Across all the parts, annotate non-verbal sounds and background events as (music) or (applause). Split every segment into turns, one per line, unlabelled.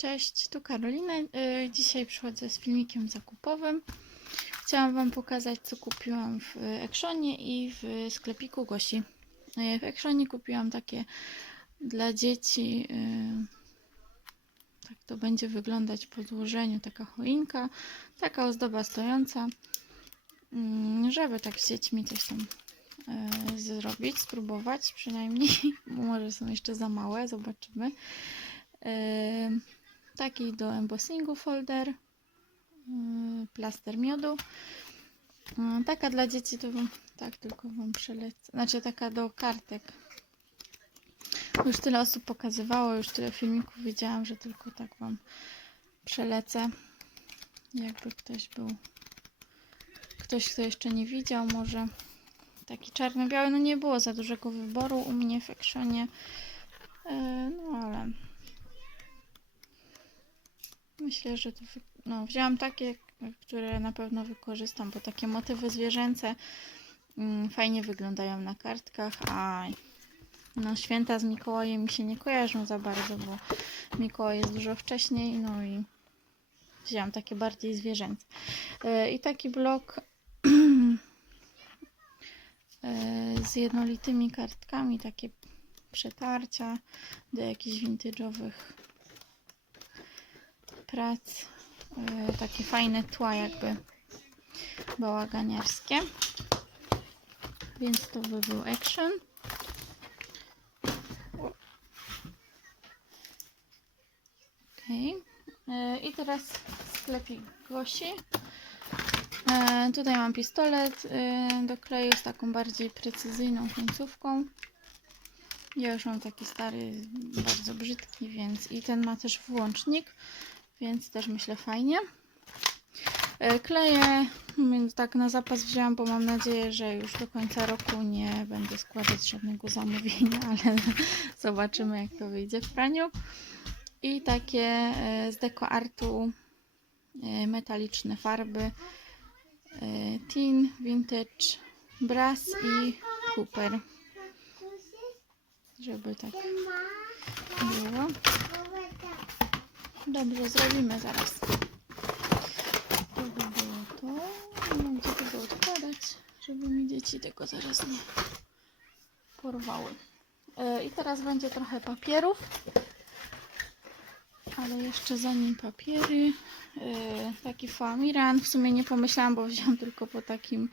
Cześć, tu Karolina. Y, Dzisiaj przychodzę z filmikiem zakupowym. Chciałam Wam pokazać, co kupiłam w Actionie i w sklepiku Gosi. Y, W Actionie kupiłam takie dla dzieci. Tak to będzie wyglądać po złożeniu. Taka choinka, taka ozdoba stojąca, mm, żeby tak z dziećmi coś tam zrobić, spróbować przynajmniej. (laughs) Może są jeszcze za małe, zobaczymy. Taki do embossingu folder, yy, plaster miodu. Yy, Taka dla dzieci to wam, tak tylko wam przelecę. Znaczy taka do kartek. Już tyle osób pokazywało, już tyle filmików widziałam, że tylko tak wam przelecę. Jakby ktoś był, ktoś kto jeszcze nie widział, może taki czarno-biały. No nie było za dużego wyboru u mnie w Actionie. Yy, No ale Myślę, że no, wzięłam takie, które na pewno wykorzystam, bo takie motywy zwierzęce mm, fajnie wyglądają na kartkach, a no, święta z Mikołajem mi się nie kojarzą za bardzo, bo Mikołaj jest dużo wcześniej, no i wzięłam takie bardziej zwierzęce. E, I taki blok (clears throat) e, z jednolitymi kartkami, takie przetarcia do jakichś vintage'owych prac. e, Takie fajne tła jakby bałaganiarskie. Więc to by był action. Okej. E, I teraz sklepik Gosi. E, Tutaj mam pistolet e, do kleju z taką bardziej precyzyjną końcówką. Ja już mam taki stary, bardzo brzydki, więc i ten ma też włącznik, więc też myślę fajnie. E, Kleje mm, tak na zapas wzięłam, bo mam nadzieję, że już do końca roku nie będę składać żadnego zamówienia, (laughs) ale zobaczymy jak to wyjdzie w praniu. I takie e, z deco artu e, metaliczne farby Tin, Vintage, Brass i Cooper żeby tak było. Dobrze, zrobimy zaraz. To by było to. Nie mam tego odkładać, żeby mi dzieci tego zaraz nie porwały. E, I teraz będzie trochę papierów. Ale jeszcze zanim papiery, e, taki famiran. W sumie nie pomyślałam, bo wziąłam tylko po takim,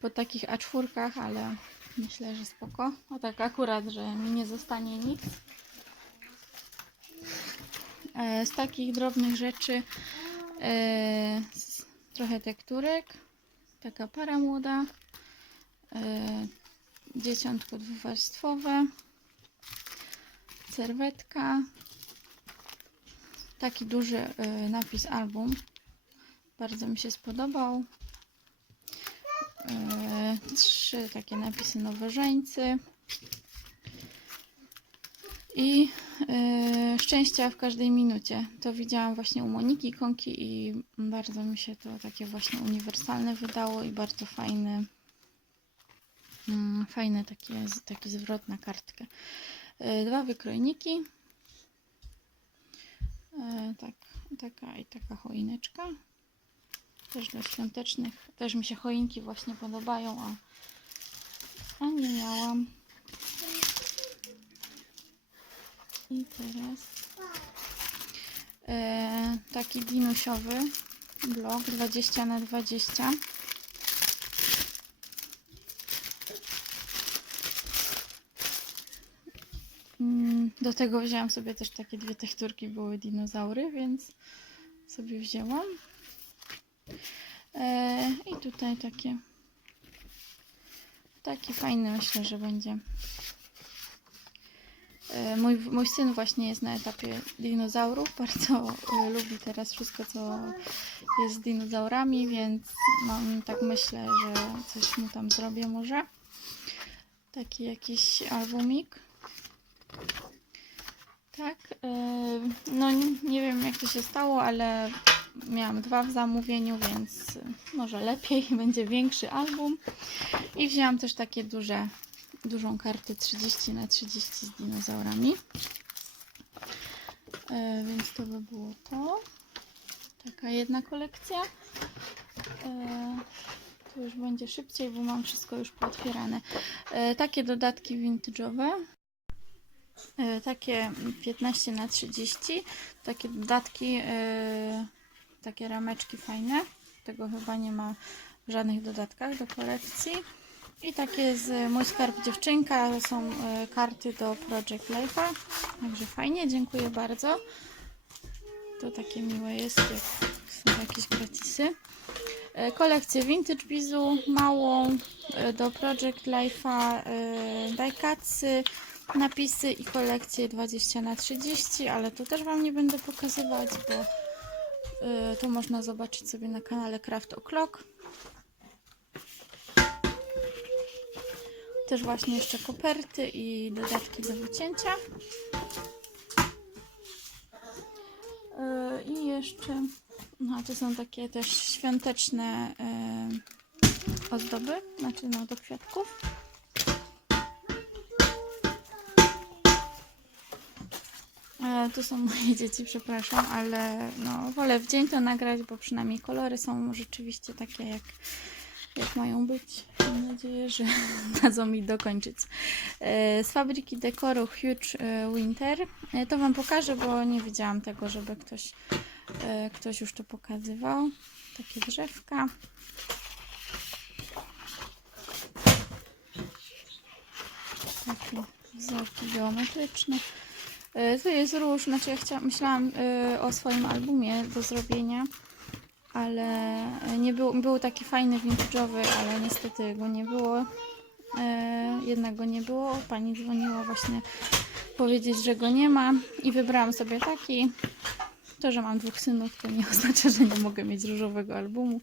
po takich A4, ale Myślę, że spoko. O tak akurat, że mi nie zostanie nic. E, z takich drobnych rzeczy e, trochę tekturek. Taka para młoda. E, dzieciątko dwuwarstwowe. Serwetka. Taki duży napis album. Bardzo mi się spodobał. Trzy takie napisy nowożeńcy i e, szczęścia w każdej minucie. To widziałam właśnie u Moniki Konki i bardzo mi się to takie właśnie uniwersalne wydało i bardzo fajne mm, fajne takie, taki zwrot na kartkę. E, dwa wykrojniki E, tak, taka i taka choineczka też dla świątecznych. Też mi się choinki właśnie podobają, a, a nie miałam. I teraz e, taki dinusiowy blok 20 na 20 Mm, Do tego wzięłam sobie też takie dwie tekturki, były dinozaury, więc sobie wzięłam. E, I tutaj takie taki fajny myślę, że będzie. E, Mój, mój syn właśnie jest na etapie dinozaurów. (laughs) Bardzo e, lubi teraz wszystko, co jest z dinozaurami, więc mam tak myślę, że coś mu tam zrobię może. Taki jakiś albumik. Tak. e, No nie, wiem jak to się stało, ale miałam dwa w zamówieniu, więc może lepiej, (laughs) będzie większy album. I wzięłam też takie duże, dużą kartę 30 na 30 z dinozaurami. E, więc to by było to. Taka jedna kolekcja. E, to już będzie szybciej, bo mam wszystko już pootwierane. E, takie dodatki vintage'owe. E, takie 15 na 30 takie dodatki takie rameczki fajne tego chyba nie ma w żadnych dodatkach do kolekcji i takie z mój skarb dziewczynka to są e, karty do Project Life'a także fajnie, dziękuję bardzo to takie miłe jest jak są jakieś gratisy E, kolekcję Vintage Bizu małą e, do Project Life'a e, Daikatsy napisy i kolekcję 20 na 30 ale tu też Wam nie będę pokazywać, bo to można zobaczyć sobie na kanale Craft O'Clock. Też właśnie jeszcze koperty i dodatki do wycięcia. Y, I jeszcze, no to są takie też świąteczne y, ozdoby, znaczy no do kwiatków. E, Tu są moje dzieci, przepraszam, ale no, wolę w dzień to nagrać, bo przynajmniej kolory są rzeczywiście takie, jak, jak mają być. Mam nadzieję, że (laughs) dadzą mi dokończyć. E, Z fabryki dekoru Huge e, Winter. E, To Wam pokażę, bo nie widziałam tego, żeby ktoś, ktoś już to pokazywał. Takie drzewka. Takie wzorki geometryczne. To jest róż, znaczy ja chciałam, myślałam o swoim albumie do zrobienia, ale nie był, był taki fajny vintage'owy, ale niestety go nie było. E, Jednego nie było, pani dzwoniła właśnie powiedzieć, że go nie ma i wybrałam sobie taki. To, że mam dwóch synów, to nie (laughs) oznacza, że nie mogę mieć różowego albumu.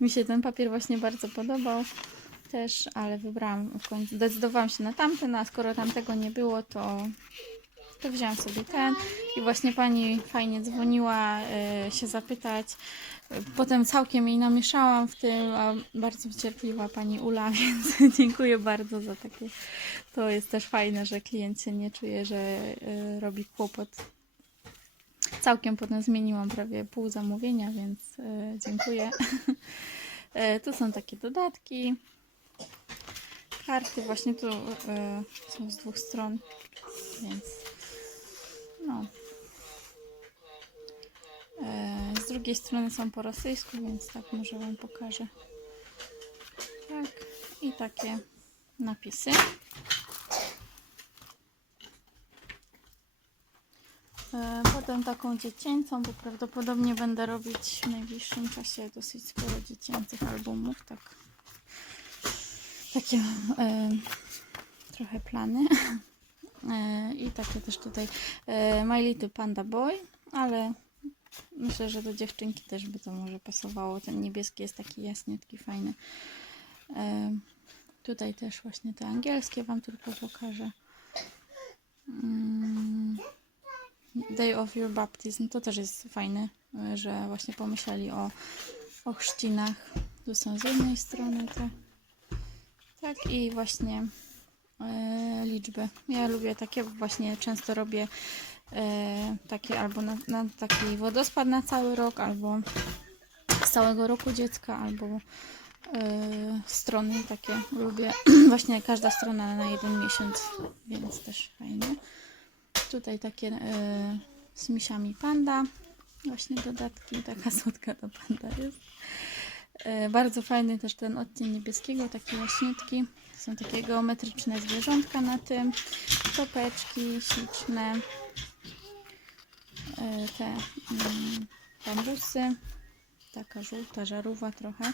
Mi się ten papier właśnie bardzo podobał też, ale wybrałam w końcu, zdecydowałam się na tamten, a skoro tamtego nie było, to to wzięłam sobie ten i właśnie pani fajnie dzwoniła e, się zapytać. Potem całkiem jej namieszałam w tym, a bardzo cierpliwa pani Ula, (laughs) więc dziękuję bardzo za takie. To jest też fajne, że klient się nie czuje, że e, robi kłopot. Całkiem potem zmieniłam prawie pół zamówienia, więc e, dziękuję. E, (laughs) Tu są takie dodatki. Karty właśnie tu e, są z dwóch stron, drugiej strony są po rosyjsku, więc tak może Wam pokażę. Tak. I takie napisy. E, Potem taką dziecięcą, bo prawdopodobnie będę robić w najbliższym czasie dosyć sporo dziecięcych albumów. Tak. Takie e, trochę plany. E, I takie też tutaj e, My Little Panda Boy, ale myślę, że do dziewczynki też by to może pasowało. Ten niebieski jest taki jasniutki, fajny. E, Tutaj też właśnie te angielskie Wam tylko pokażę. Mm, Day of Your Baptism to też jest fajne, że właśnie pomyśleli o, o chrzcinach. Tu są z jednej strony te. Tak i właśnie e, liczby. Ja lubię takie, właśnie często robię e, takie albo na, na taki wodospad na cały rok, albo z całego roku dziecka, albo e, strony takie lubię. (clears throat) właśnie każda strona na jeden miesiąc, więc też fajnie. Tutaj takie e, z misiami panda. Właśnie dodatki, taka (laughs) słodka to panda jest. Bardzo fajny też ten odcień niebieskiego, taki jaśniutki. Są takie geometryczne zwierzątka na tym. Topeczki śliczne. E, Te mm, bambusy. Taka żółta żarówa trochę.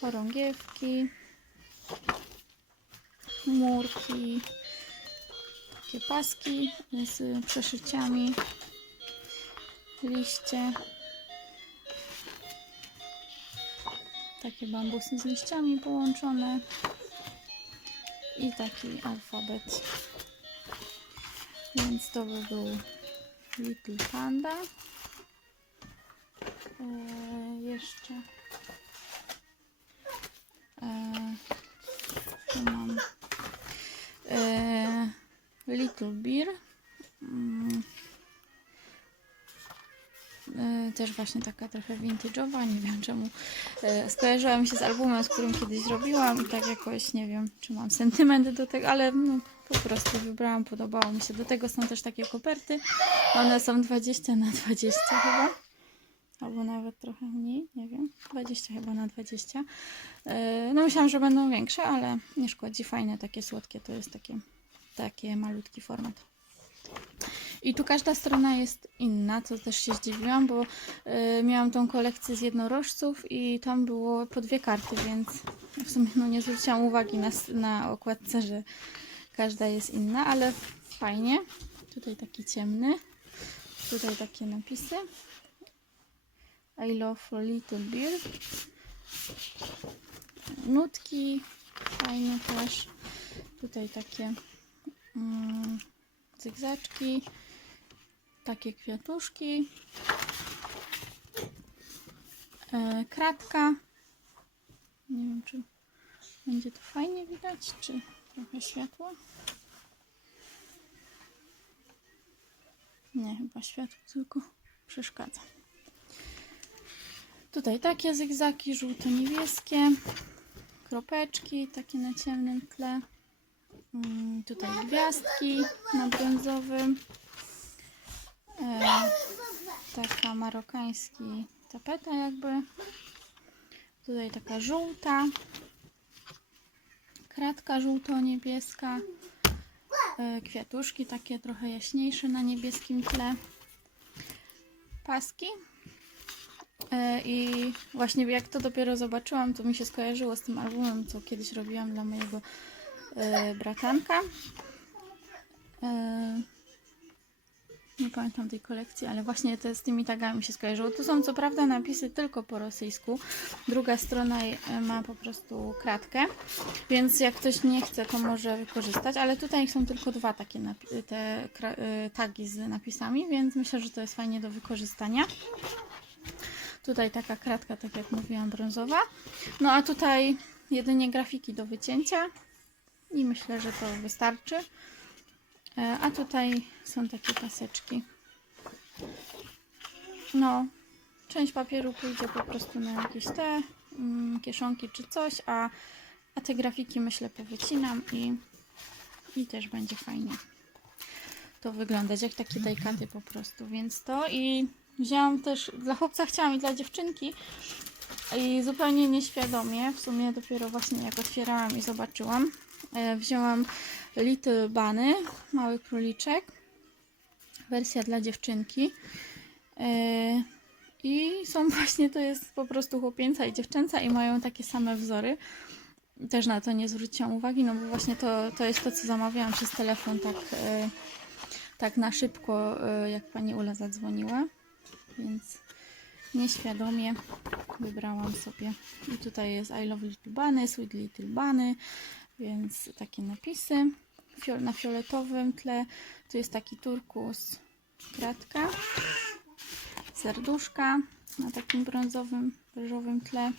Chorągiewki. Murki. Takie paski z przeszyciami. Liście. takie bambusy z liściami połączone i taki alfabet. Więc to by był Little Panda. Eee, jeszcze eee, tu mam eee, Little Bear Mm. E, Też właśnie taka trochę vintage'owa, nie wiem czemu. E, mi się z albumem, z którym kiedyś robiłam i tak jakoś, nie wiem, czy mam sentyment do tego, ale no, po prostu wybrałam, podobało mi się. Do tego są też takie koperty. One są 20 na 20 chyba. Albo nawet trochę mniej, nie wiem. 20 chyba na 20. E, No myślałam, że będą większe, ale nie szkodzi. Fajne, takie słodkie. To jest takie, takie malutki format. I tu każda strona jest inna, co też się zdziwiłam, bo y, miałam tą kolekcję z jednorożców i tam było po dwie karty, więc w sumie no, nie zwróciłam uwagi na, na okładce, że każda jest inna, ale fajnie. Tutaj taki ciemny, tutaj takie napisy. I love Little Beer. Nutki, fajnie też. Tutaj takie mm, zygzaczki, takie kwiatuszki, e, kratka. Nie wiem, czy będzie to fajnie widać, czy trochę światło. Nie, chyba światło tylko przeszkadza. Tutaj takie zygzaki żółto-niebieskie, kropeczki takie na ciemnym tle. Mm, tutaj gwiazdki na brązowym. E, taka marokański tapeta jakby. Tutaj taka żółta. Kratka żółto-niebieska. E, kwiatuszki takie trochę jaśniejsze na niebieskim tle. Paski. E, I właśnie jak to dopiero zobaczyłam, to mi się skojarzyło z tym albumem, co kiedyś robiłam dla mojego e, bratanka. Nie pamiętam tej kolekcji, ale właśnie te z tymi tagami mi się skojarzyło. Tu są co prawda napisy tylko po rosyjsku. Druga strona e, ma po prostu kratkę, więc jak ktoś nie chce, to może wykorzystać, ale tutaj są tylko dwa takie te e, tagi z napisami, więc myślę, że to jest fajnie do wykorzystania. Tutaj taka kratka, tak jak mówiłam, brązowa. No a tutaj jedynie grafiki do wycięcia i myślę, że to wystarczy. E, A tutaj są takie paseczki. No, część papieru pójdzie po prostu na jakieś te mm, kieszonki czy coś, a, a te grafiki myślę powycinam i, i też będzie fajnie to wyglądać, jak takie dajkaty po prostu, więc to i wzięłam też, dla chłopca chciałam i dla dziewczynki i zupełnie nieświadomie, w sumie dopiero właśnie jak otwierałam i zobaczyłam, e, wzięłam Little Bunny, mały króliczek, wersja dla dziewczynki e, i są (laughs) właśnie, to jest po prostu chłopięca i dziewczęca i mają takie same wzory. Też na to nie zwróciłam uwagi, no bo właśnie to, to jest to, co zamawiałam przez telefon tak, e, tak na szybko, e, jak pani Ula zadzwoniła, więc nieświadomie wybrałam sobie. I tutaj jest I love little bunny, sweet little bunny, więc takie napisy. Na fioletowym tle tu jest taki turkus, kratka, serduszka na takim brązowym, ryżowym tle,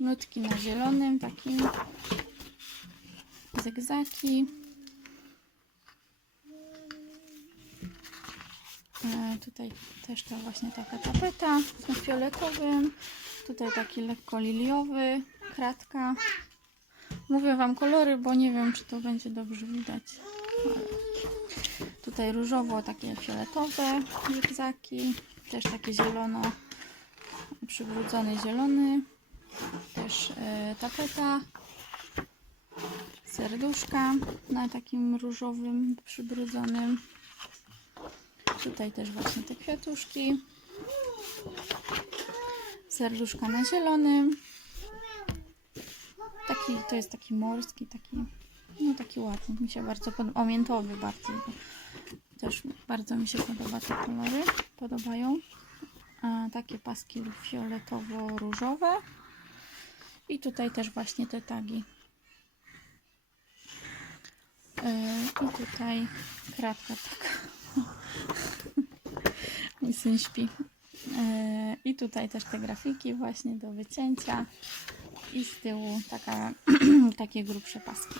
nutki na zielonym, takim zygzaki. E, tutaj też to właśnie taka tapeta na fioletowym. Tutaj taki lekko liliowy, kratka. Mówię Wam kolory, bo nie wiem, czy to będzie dobrze widać. Ale tutaj różowo, takie fioletowe zygzaki. Też takie zielono, przybrudzony zielony. Też e, tapeta. Serduszka na takim różowym, przybrudzonym. Tutaj też właśnie te kwiatuszki. Serduszka na zielonym. Taki, to jest taki morski, taki, no taki ładny. Mi się bardzo podoba, o miętowy bardziej. Też bardzo mi się podoba te kolory, podobają. A, takie paski fioletowo-różowe. I tutaj też właśnie te tagi. Yy, I tutaj kratka taka. (laughs) Mój syn śpi. Yy, I tutaj też te grafiki właśnie do wycięcia. I z tyłu taka, (clears throat) takie grubsze paski.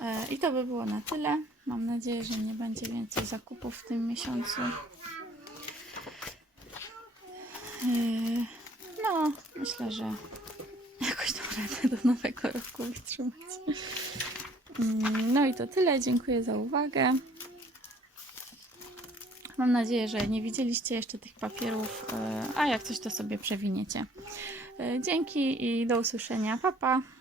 E, I to by było na tyle. Mam nadzieję, że nie będzie więcej zakupów w tym miesiącu. Yy, No, myślę, że (laughs) jakoś dam radę do nowego roku wytrzymać. Mm, No i to tyle. Dziękuję za uwagę. Mam nadzieję, że nie widzieliście jeszcze tych papierów, yy, a jak coś to sobie przewiniecie. Yy, Dzięki i do usłyszenia. Pa, pa.